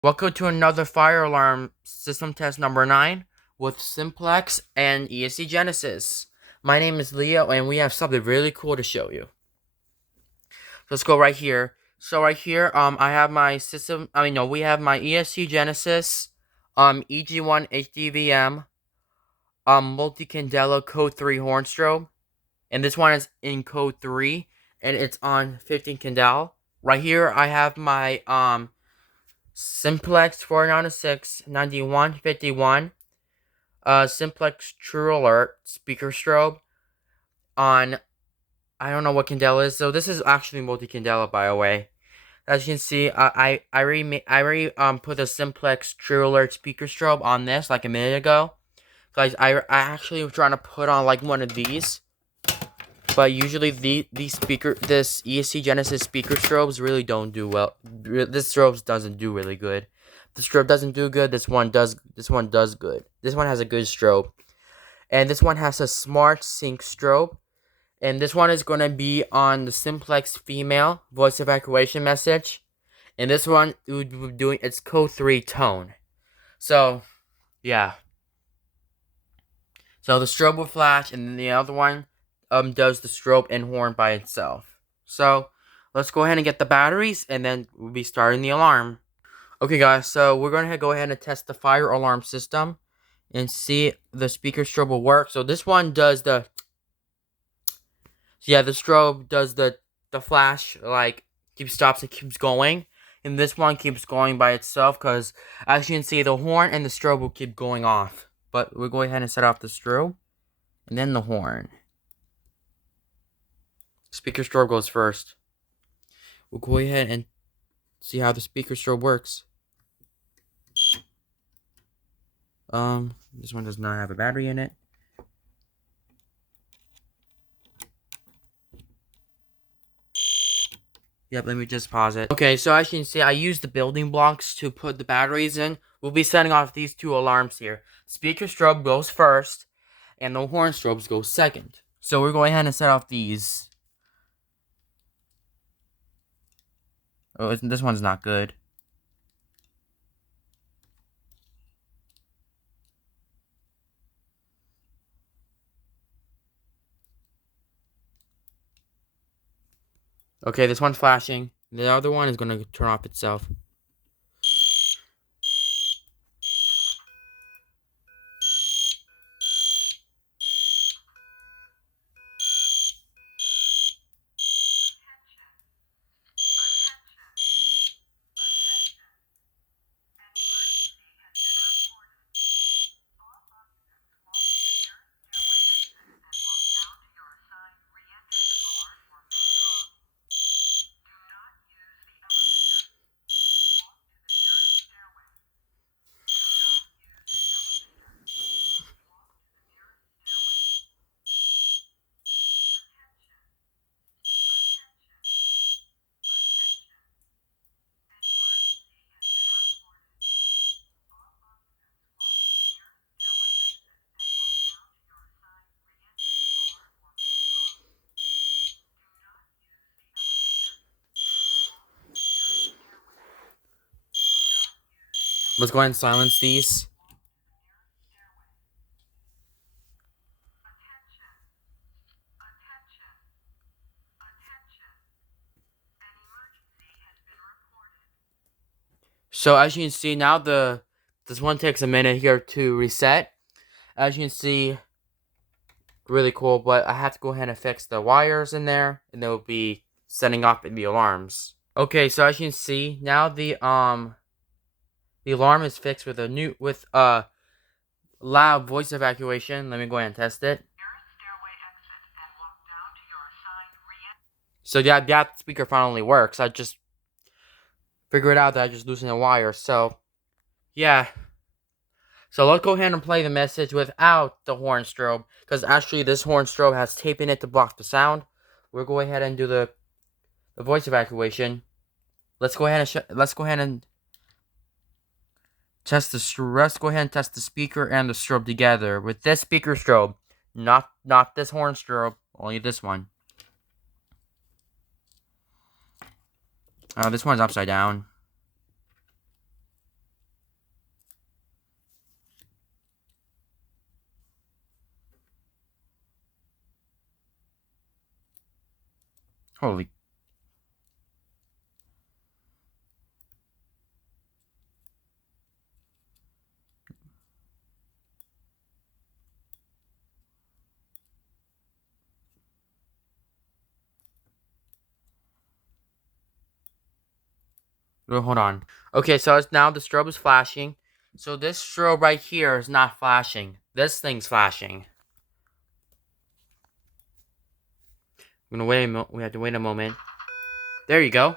Welcome to another fire alarm system test number 9 with Simplex and ESC Genesis. My name is Leo and we have something really cool to show you. Let's go right here. So right here, I have my system, we have my ESC Genesis, EG1 HDVM, multi-candela code 3 horn strobe. And this one is in code 3 and it's on 15 candela. Right here, I have my, Simplex 496 9151, Simplex True Alert speaker strobe on, I don't know what candela is. So this is actually multi-candela, by the way. As you can see, I put the Simplex True Alert speaker strobe on this like a minute ago. Guys, I actually was trying to put on like one of these, but usually this ESC Genesis speaker strobes really don't do well. This strobe doesn't do really good. The strobe doesn't do good. This one does. This one does good. This one has a good strobe, and this one has a smart sync strobe. And this one is gonna be on the Simplex female voice evacuation message, and this one would be doing its code 3 tone. So yeah. So the strobe will flash, and then the other one does the strobe and horn by itself. So let's go ahead and get the batteries, and then we'll be starting the alarm. Okay, guys, so we're going to go ahead and test the fire alarm system and see if the speaker strobe will work. So this one does the, so yeah, the strobe does the flash, like, stops and keeps going. And this one keeps going by itself because, as you can see, the horn and the strobe will keep going off. But we'll go ahead and set off the strobe and then the horn. Speaker strobe goes first. We'll go ahead and see how the speaker strobe works. This one does not have a battery in it. Yep, let me just pause it. Okay, so as you can see, I used the building blocks to put the batteries in. We'll be setting off these two alarms here. Speaker strobe goes first, and the horn strobes go second. So we're going ahead and set off these. Oh, this one's not good. Okay, this one's flashing. The other one is going to turn off itself. Let's go ahead and silence these. So as you can see, now this one takes a minute here to reset. As you can see, really cool, but I have to go ahead and fix the wires in there, and they'll be setting off the alarms. Okay, so as you can see, now the alarm is fixed with loud voice evacuation. Let me go ahead and test it. So yeah, that speaker finally works. I just figured out that I just loosened the wire. So yeah. So let's go ahead and play the message without the horn strobe, because actually this horn strobe has tape in it to block the sound. We'll go ahead and do the voice evacuation. Let's go ahead and test the speaker and the strobe together with this speaker strobe, not this horn strobe, only this one. This one's upside down. Holy. Oh, hold on. Okay, so now the strobe is flashing. So this strobe right here is not flashing. This thing's flashing. I'm gonna wait we have to wait a moment. There you go.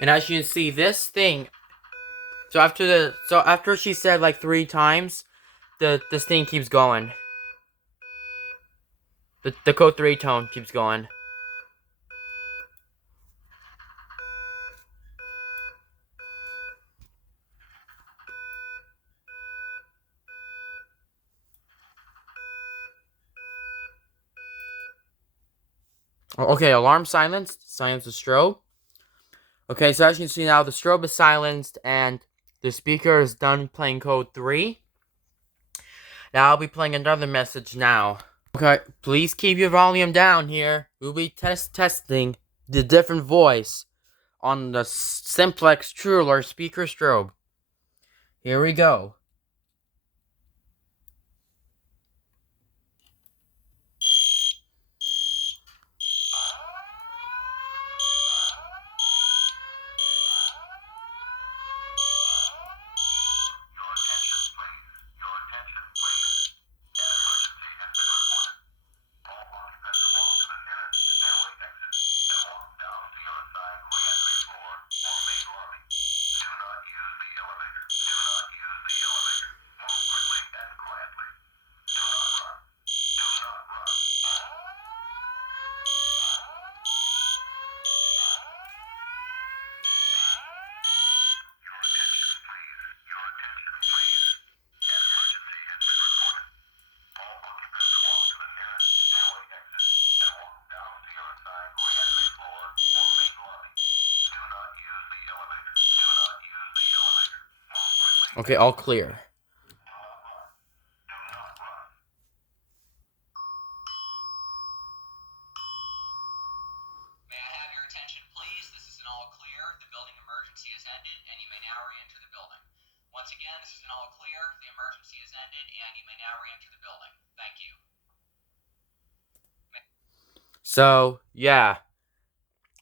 And as you can see, this thing. So after she said like 3 times, this thing keeps going. The code 3 tone keeps going. Okay, alarm silenced. Silence the strobe. Okay, so as you can see now, the strobe is silenced and the speaker is done playing code 3. Now I'll be playing another message now. Okay, please keep your volume down here. We'll be testing the different voice on the Simplex TrueAlert speaker strobe. Here we go. Okay, all clear. May I have your attention, please? This is an all clear. The building emergency has ended, and you may now re-enter the building. Once again, this is an all clear. The emergency has ended, and you may now re-enter the building. Thank you. So, yeah.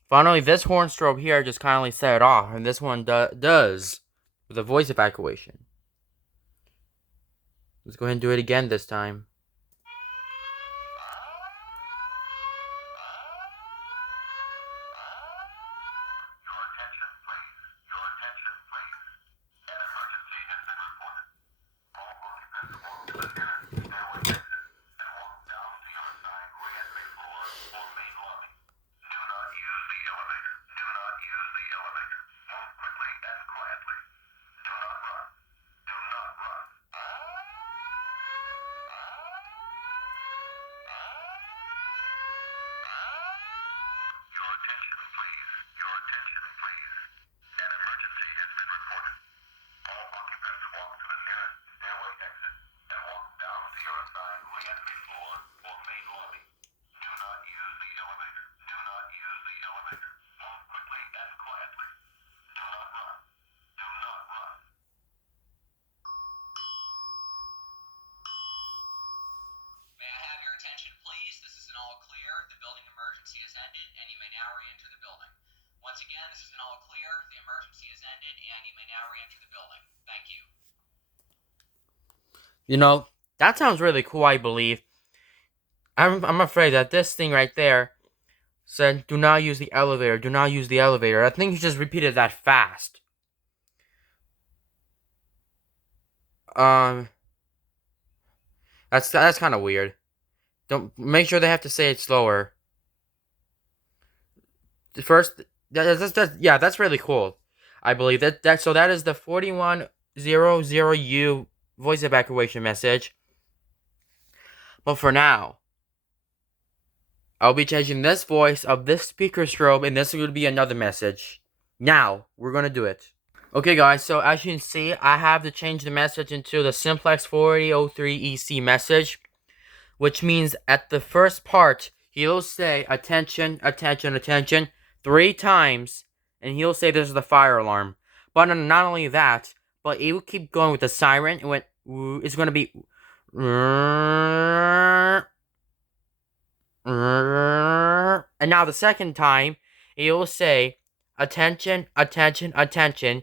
Finally, this horn strobe here just kindly set it off, and this one does with a voice evacuation. Let's go ahead and do it again this time. ended, and you may now re-enter the building. Thank you. You know, that sounds really cool, I believe. I'm afraid that this thing right there said, do not use the elevator, do not use the elevator. I think he just repeated that fast. Um, that's kind of weird. Don't make sure they have to say it slower. First, yeah, that's really cool. I believe so that is the 4100U voice evacuation message. But for now, I'll be changing this voice of this speaker strobe, and this is going to be another message. Now, we're going to do it. Okay, guys, so as you can see, I have to change the message into the Simplex 4003EC message, which means at the first part, he'll say, attention, attention, attention, 3 times, and he'll say this is the fire alarm. But not only that, but it will keep going with the siren, and it's going to be... And now the second time, it will say, attention, attention, attention.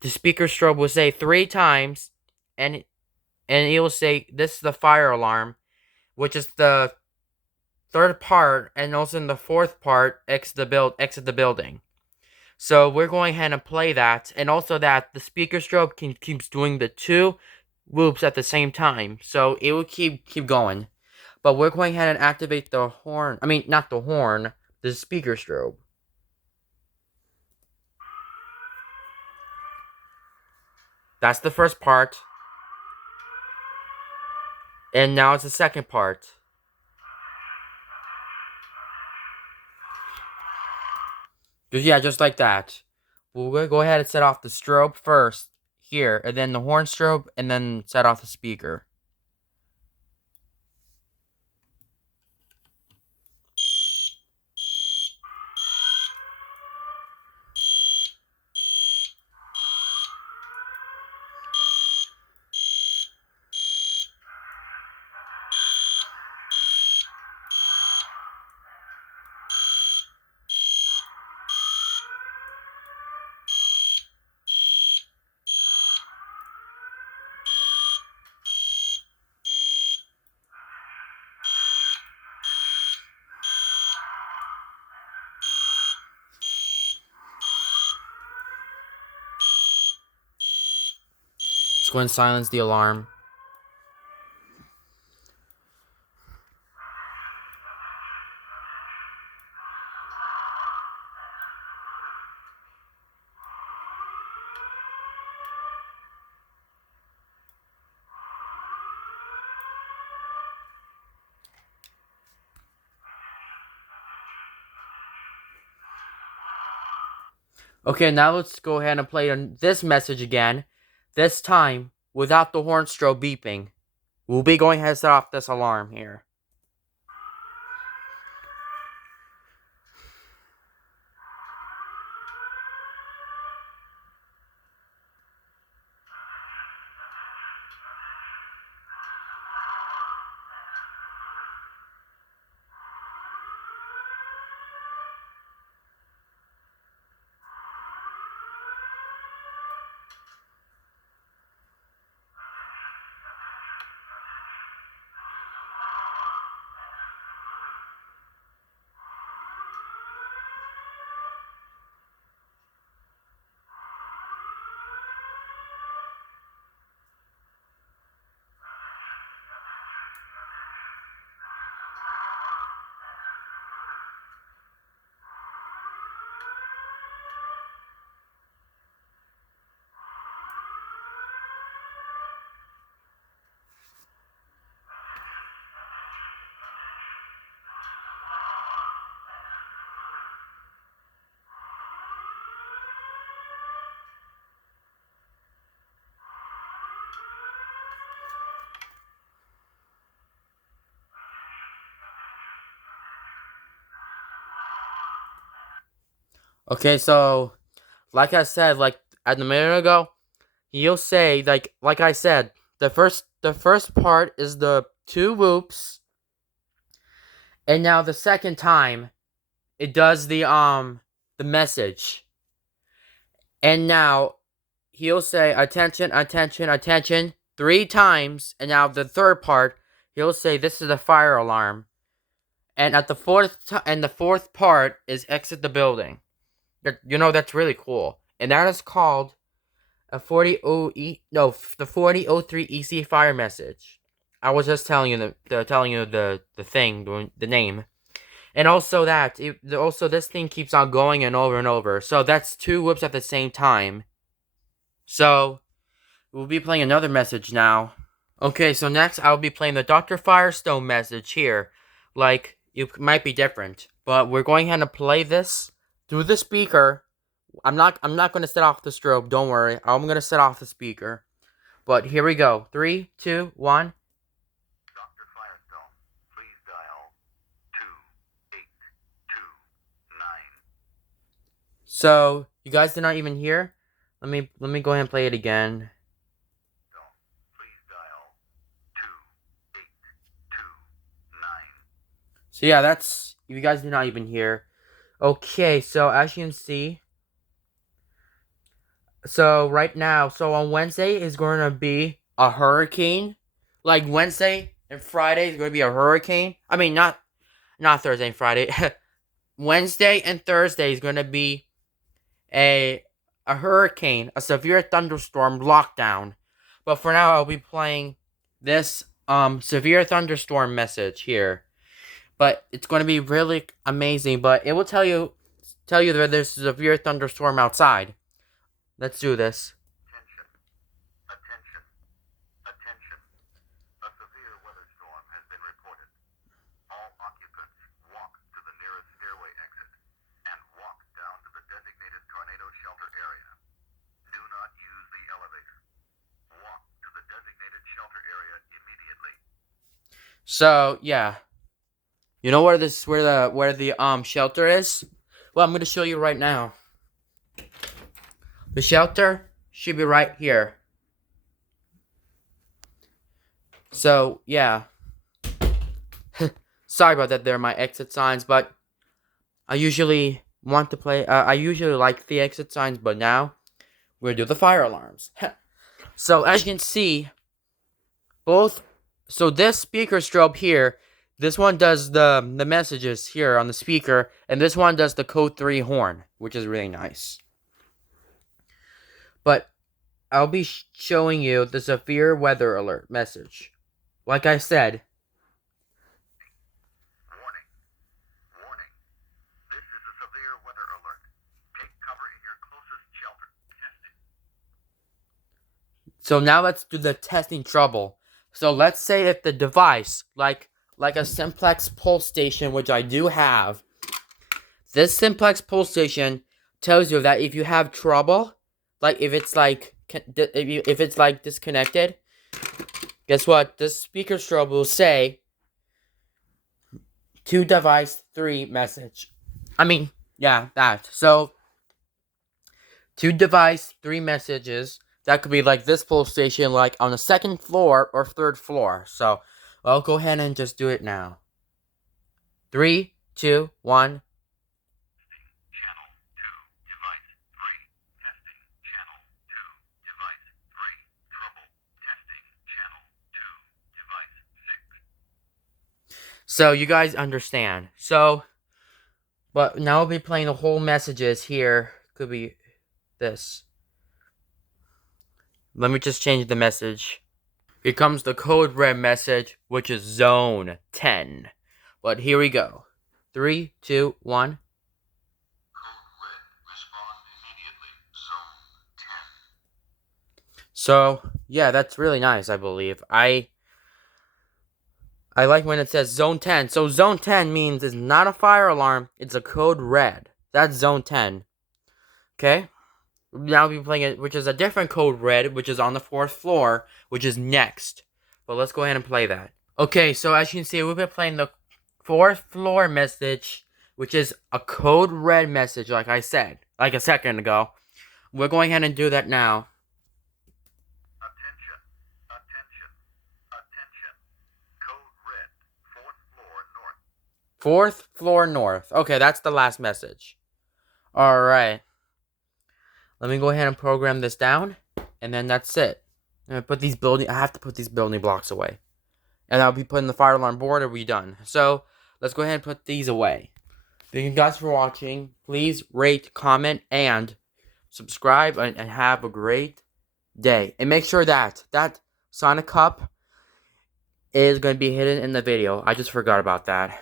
The speaker strobe will say 3 times, and it will say, this is the fire alarm, which is the third part, and also in the fourth part, exit the building. So we're going ahead and play that, and also that the speaker strobe keeps doing the 2 whoops at the same time, so it will keep going. But we're going ahead and activate the horn. I mean, not the horn, the speaker strobe. That's the first part. And now it's the second part. Yeah, just like that. We'll go ahead and set off the strobe first, here, and then the horn strobe, and then set off the speaker. Let's go and silence the alarm. Okay, now let's go ahead and play this message again. This time, without the horn strobe beeping. We'll be going ahead and set off this alarm here. Okay, so like I said, like at the minute ago, you'll say like I said, the first part is the 2 whoops, and now the second time it does the message. And now he'll say attention, attention, attention 3 times, and now the third part he'll say this is a fire alarm. And at the fourth part is exit the building. That's really cool. And that is called the 4003 EC fire message. I was just telling you the name. And also this thing keeps on going and over. So that's 2 whoops at the same time. So we'll be playing another message now. Okay, so next I'll be playing the Dr. Firestone message here. Like, it might be different, but we're going ahead and play this through the speaker. I'm not going to set off the strobe, don't worry. I'm going to set off the speaker. But here we go. 3, 2, 1. Dr. Firestone, please dial 2829. So, you guys did not even hear? Let me go ahead and play it again. Please dial 2829. So yeah, that's, you guys did not even hear. Okay, so as you can see, so right now, so on Wednesday is going to be a hurricane. Like Wednesday and Friday is going to be a hurricane. I mean, not Thursday and Friday. Wednesday and Thursday is going to be a hurricane, a severe thunderstorm lockdown. But for now, I'll be playing this severe thunderstorm message here. But it's going to be really amazing. But it will tell you that there's a severe thunderstorm outside. Let's do this. Attention. Attention. Attention. A severe weather storm has been reported. All occupants walk to the nearest stairway exit and walk down to the designated tornado shelter area. Do not use the elevator. Walk to the designated shelter area immediately. So yeah, you know where the shelter is? Well, I'm gonna show you right now. The shelter should be right here. So yeah, sorry about that. There are my exit signs, but I usually want to play. I usually like the exit signs, but now we're gonna do the fire alarms. So as you can see, so this speaker strobe here, this one does the messages here on the speaker, and this one does the code 3 horn, which is really nice. But I'll be showing you the severe weather alert message. Like I said. Warning. Warning. This is a severe weather alert. Take cover in your closest shelter. Testing. So now let's do the testing trouble. So let's say if the device, like a simplex pulse station, which I do have, this simplex pulse station tells you that if you have trouble, like if it's like disconnected, guess what? This speaker strobe will say to device 3 message. I mean, yeah, that. So to device 3 messages. That could be like this pulse station, like on the 2nd floor or 3rd floor. So I'll go ahead and just do it now. 3, 2, 1. Channel 2, device 3. Testing. Channel 2, device 3. Trouble. Testing. Channel 2, device 6. So you guys understand. So, but now I'll be playing the whole messages here. Could be this. Let me just change the message. Here comes the code red message, which is zone 10. But here we go. 3, 2, 1. Code red. Respond immediately. Zone 10. So, yeah, that's really nice, I believe. I like when it says zone 10. So zone 10 means it's not a fire alarm, it's a code red. That's zone 10. Okay? Now we'll be playing it, which is a different code red, which is on the 4th floor, which is next. But let's go ahead and play that. Okay, so as you can see, we've been playing the 4th floor message, which is a code red message, like I said, like a second ago. We're going ahead and do that now. Attention. Attention. Attention. Code red. 4th floor north. 4th floor north. Okay, that's the last message. Alright. Let me go ahead and program this down, and then that's it. I have to put these building blocks away. And I'll be putting the fire alarm board, and we're done. So, let's go ahead and put these away. Thank you guys for watching. Please rate, comment, and subscribe, and have a great day. And make sure that Sonic Cup is going to be hidden in the video. I just forgot about that.